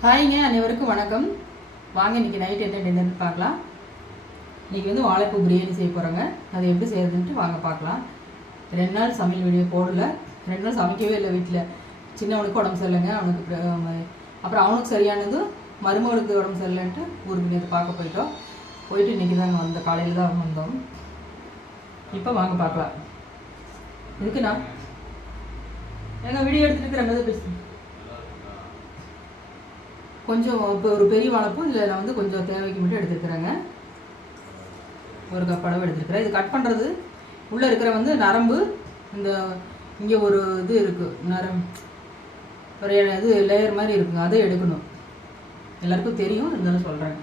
ஹாய்ங்க அனைவருக்கும் வணக்கம். வாங்க இன்றைக்கி நைட் என்ன டின்னர் பார்க்கலாம். இன்றைக்கி வந்து வாழைப்பூ பிரியாணி செய்ய போகிறோங்க அது எப்படி செய்யறதுன்ட்டு வாங்க பார்க்கலாம். ரெண்டு நாள் சமையல் வீடியோ போடல. ரெண்டு நாள் சமைக்கவே இல்லை வீட்டில் சின்னவனுக்கு உடம்பு சரியில்லைங்க அவனுக்கு அப்புறம் அப்புறம் அவனுக்கு சரியானதும் மருமகளுக்கு உடம்பு சரியில்லைன்ட்டு ஊருக்கு நேற்று பார்க்க போயிட்டோம். போயிட்டு இன்றைக்கி தாங்க வந்த காலையில் தான் வந்தோம். இப்போ வாங்க பார்க்கலாம். இதுக்குண்ணா எங்கள் வீடியோ எடுத்துகிட்டு இருக்கிற பேசுகிறேன் கொஞ்சம் இப்போ ஒரு பெரிய வளர்ப்பும் இதில் நான் வந்து கொஞ்சம் தேவைக்கு மட்டும் எடுத்துருக்குறேங்க ஒரு கப் அளவு எடுத்துருக்கிறேன் இது கட் பண்ணுறது உள்ளே இருக்கிற வந்து நரம்பு இந்த இங்கே ஒரு இது இருக்குது நரம் ஒரு இது லேயர் மாதிரி இருக்குங்க. அதை எடுக்கணும். எல்லாருக்கும் தெரியும் இருந்தாலும் சொல்கிறேன்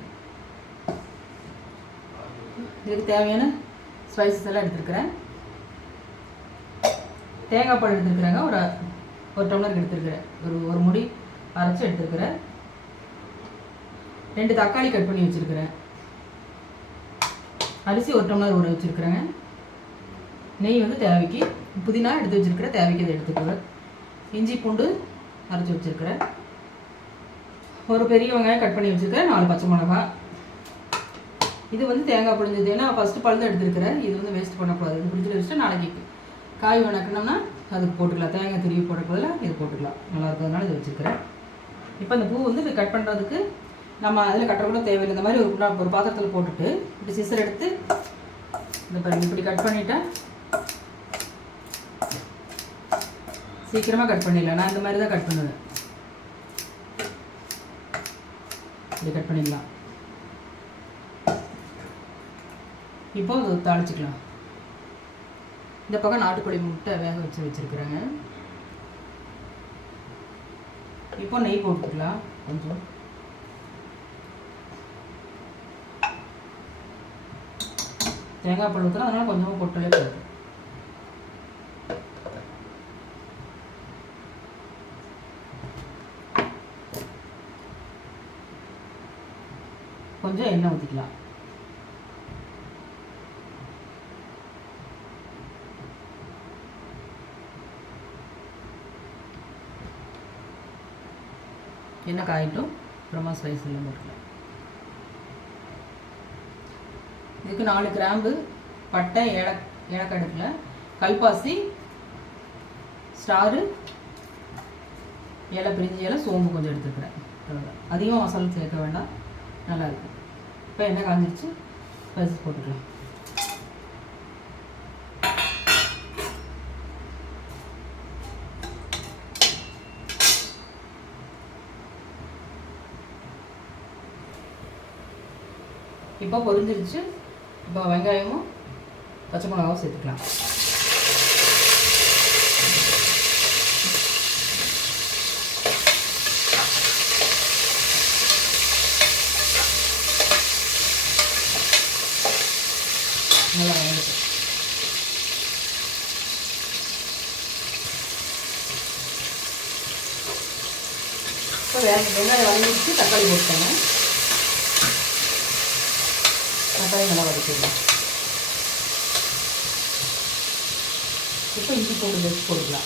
இதுக்கு தேவையான ஸ்பைசஸ் எல்லாம் எடுத்துருக்குறேன். தேங்காய் பால் எடுத்துருக்குறேங்க. ஒரு ஒரு டம்ளருக்கு எடுத்துருக்குறேன். ஒரு ஒரு முடி அரைச்சி எடுத்துருக்குறேன். ரெண்டு தக்காளி கட் பண்ணி வச்சுருக்கிறேன். அரிசி ஒரு டம்ளர் ஊற வச்சுருக்குறேங்க. நெய் வந்து தேவைக்கு புதினா எடுத்து வச்சுருக்கிறேன் தேவைக்கு அதை எடுத்துக்குவேன். இஞ்சி பூண்டு அரைச்சி வச்சுருக்கிறேன். ஒரு பெரிய வெங்காயம் கட் பண்ணி வச்சுருக்கிறேன். நாலு பச்சை மிளகா. இது வந்து தேங்காய் பிடிஞ்சது ஏன்னா ஃபஸ்ட்டு பழுது எடுத்துருக்கிறேன். இது வந்து வேஸ்ட் பண்ணக்கூடாது. இது பிடிச்சி வச்சுட்டு நாளைக்கு காய் வணக்கணும்னா அதுக்கு போட்டுக்கலாம். தேங்காய் திருவி போட இது போட்டுக்கலாம். நல்லா இருக்கிறதுனால இது வச்சுருக்கிறேன். இப்போ இந்த பூ வந்து கட் பண்ணுறதுக்கு நம்ம அதில் கட்டுற கூட தேவையில்லை. இந்த மாதிரி ஒரு ஒரு பாத்திரத்தில் போட்டுட்டு இப்படி சிசர் எடுத்து இந்த பாருங்க இப்படி கட் பண்ணிட்டேன் சீக்கிரமாக கட் பண்ணிடலாம். நான் இந்த மாதிரி தான் கட் பண்ணுவேன். இப்படி கட் பண்ணிடலாம். இப்போ தாளிச்சிக்கலாம். இந்த பக்கம் நாட்டுக்கோழி முட்டை வேக வச்சு வச்சுருக்குறேங்க. இப்போ நெய் போட்டுக்கலாம். கொஞ்சம். தேங்காய் பால் ஊற்றுறோம் அதனால் கொஞ்சமாக போட்டாலே போதும். கொஞ்சம் எண்ணெய் ஊற்றிக்கலாம் எண்ணெய் காயிட்டும். அப்புறமா ஸ்பைஸ் எல்லாம் போட்டுக்கலாம். இதுக்கு நாலு கிராம்பு பட்டை ஏல ஏலக்காய் கல்பாசி ஸ்டாரு ஏலை பிரிஞ்சி ஏலை சோம்பு கொஞ்சம் எடுத்துக்கிறேன். அதிகம் மசாலா சேர்க்க வேண்டாம் நல்லா இருக்கும் இப்போ எண்ணெய் காஞ்சிருச்சு? ஸ்பைசஸ் போட்டுக்கலாம். இப்போ பொரிஞ்சிருச்சு. இப்போ வெங்காயமும் பச்சை மிளகாவும் சேர்த்துக்கலாம். நல்லா வதங்கட்டும் இப்போ வேக வெங்காயம் வதங்கிடுச்சு தக்காளி 硬いのが出ていそこてポールでポールが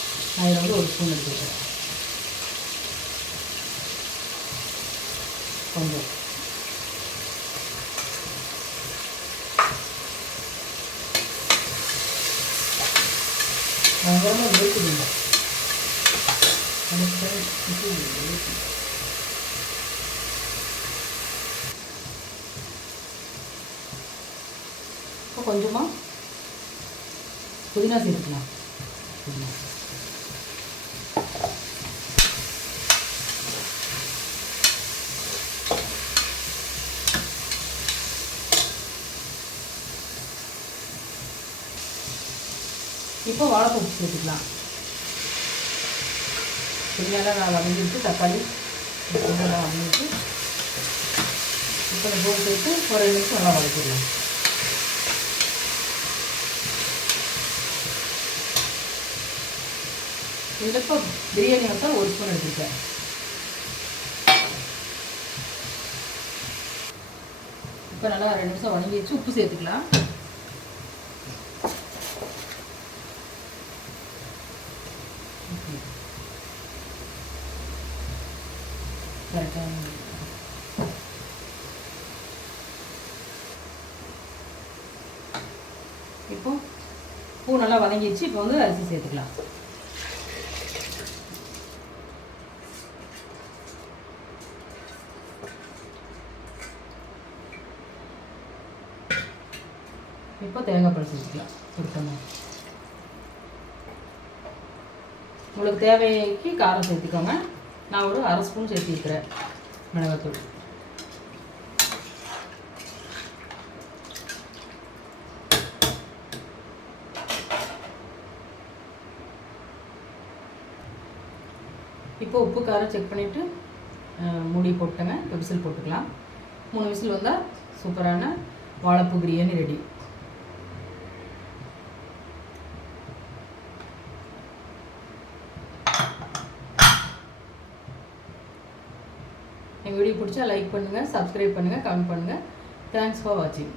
イロンで折り込んでくださ今度。何グラムぐるんだ。何グラムぐらいるんだ。இப்போ கொஞ்சமாக புதினா சேர்த்துக்கலாம். புதினா. இப்போ வாழைப்பூ சேர்த்துக்கலாம். புதினாலாம் நான் வதங்கிட்டு தக்காளி நல்லா வதங்கிட்டு இப்போ போட்டு சேர்த்து ஒரு நிமிஷம் நல்லா வதக்கிடலாம். இதில் இப்போ பிரியாணி மசாலா ஒரு ஸ்பூன் எடுத்துருக்கேன். இப்போ நல்லா ரெண்டு நிமிஷம் வணங்கி வச்சு உப்பு சேர்த்துக்கலாம். கரெக்டாக இப்போ பூ நல்லா வதங்கிடுச்சு இப்போ வந்து அரிசி சேர்த்துக்கலாம். இப்போ தேங்காய் பால் சேர்த்துக்கலாம் சுருக்கமாக உங்களுக்கு தேவைக்கு காரம் சேர்த்துக்கோங்க. நான் ஒரு அரை ஸ்பூன் சேர்த்திருக்கிறேன் மிளகாத்தூள். இப்போ உப்பு காரம் செக் பண்ணிவிட்டு மூடி போட்டுங்க இப்போ விசில் போட்டுக்கலாம். மூணு விசில் வந்தால் சூப்பரான வாழைப்பூ பிரியாணி ரெடி எங்கள் வீடியோ பிடிச்சா லைக் பண்ணுங்கள் சப்ஸ்கிரைப் பண்ணுங்கள் கமெண்ட் பண்ணுங்கள் தேங்க்ஸ் ஃபார் வாட்சிங்